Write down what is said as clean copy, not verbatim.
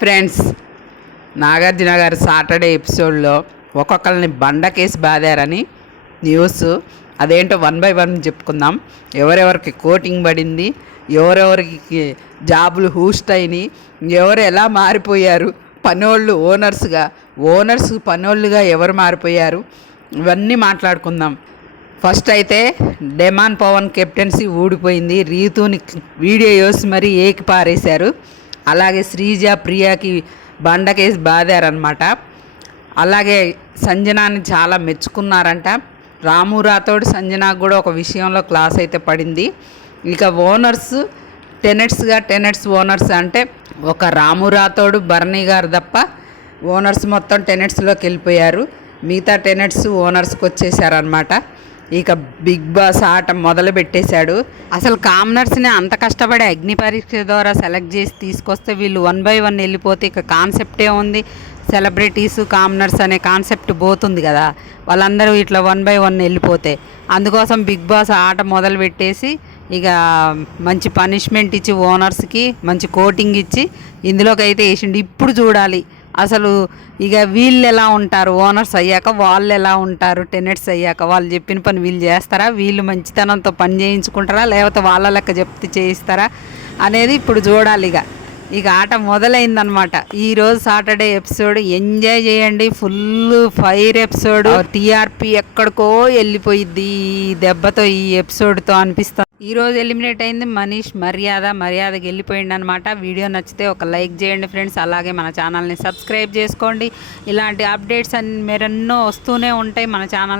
Friends, Nagarjuna గారు Saturday ఎపిసోడ్లో ఒక్కొక్కరిని బండకేసి బాదారని న్యూస్. అదేంటో 1 by 1 చెప్పుకుందాం. ఎవరెవరికి కోటింగ్ పడింది, ఎవరెవరికి జాబులు హూస్ట్ అయినాయి, ఎవరు ఎలా మారిపోయారు, పనోళ్ళు ఓనర్స్ పనోళ్ళుగా ఎవరు మారిపోయారు, ఇవన్నీ మాట్లాడుకుందాం. ఫస్ట్ అయితే డెమాన్ పవన్ కెప్టెన్సీ ఊడిపోయింది. రీతుని వీడియో వేసి మరీ ఏకి పారేశారు. అలాగే శ్రీజ ప్రియాకి బండకేసి బాదారనమాట. అలాగే సంజనాని చాలా మెచ్చుకున్నారంట. రాము రాథోడ్ సంజనాకు కూడా ఒక విషయంలో క్లాస్ అయితే పడింది. ఇక ఓనర్స్ టెనెట్స్ ఓనర్స్ అంటే ఒక రాము రాథోడ్ బర్నీ గారు తప్ప ఓనర్స్ మొత్తం టెనెట్స్లోకి వెళ్ళిపోయారు. మిగతా టెనెట్స్ ఓనర్స్కి వచ్చేసారనమాట. ఇక బిగ్ బాస్ ఆట మొదలు పెట్టేశాడు. అసలు కామనర్స్ని అంత కష్టపడి అగ్ని పరీక్ష ద్వారా సెలెక్ట్ చేసి తీసుకొస్తే వీళ్ళు 1 by 1 వెళ్ళిపోతే ఇక కాన్సెప్టే ఉంది. సెలబ్రిటీస్ కామనర్స్ అనే కాన్సెప్ట్ పోతుంది కదా, వాళ్ళందరూ ఇట్లా 1 by 1 వెళ్ళిపోతే. అందుకోసం బిగ్ బాస్ ఆట మొదలు పెట్టేసి ఇక మంచి పనిష్మెంట్ ఇచ్చి ఓనర్స్కి మంచి కోటింగ్ ఇచ్చి ఇందులోకి అయితే వేసిండు. ఇప్పుడు చూడాలి అసలు ఇక వీళ్ళు ఎలా ఉంటారు, ఓనర్స్ అయ్యాక వాళ్ళు ఎలా ఉంటారు, టెనెట్స్ అయ్యాక వాళ్ళు చెప్పిన పని వీళ్ళు చేస్తారా, వీళ్ళు మంచితనంతో పని చేయించుకుంటారా, లేకపోతే వాళ్ళ లెక్క చెప్తే చేయిస్తారా అనేది ఇప్పుడు చూడాలి. ఇక ఆట మొదలైందనమాట. ఈరోజు సాటర్డే ఎపిసోడ్ ఎంజాయ్ చేయండి. Full fire episode. టీఆర్పీ ఎక్కడికో వెళ్ళిపోయిద్ది ఈ దెబ్బతో, ఈ ఎపిసోడ్తో అనిపిస్తుంది. ఈరోజు ఎలిమినేట్ అయింది మనీష్. మర్యాదకి వెళ్ళిపోయింది అనమాట. వీడియో నచ్చితే ఒక లైక్ చేయండి ఫ్రెండ్స్. అలాగే మన ఛానల్ని సబ్స్క్రైబ్ చేసుకోండి. ఇలాంటి అప్డేట్స్ అన్ని మరెన్నో వస్తూనే ఉంటాయి మన ఛానల్.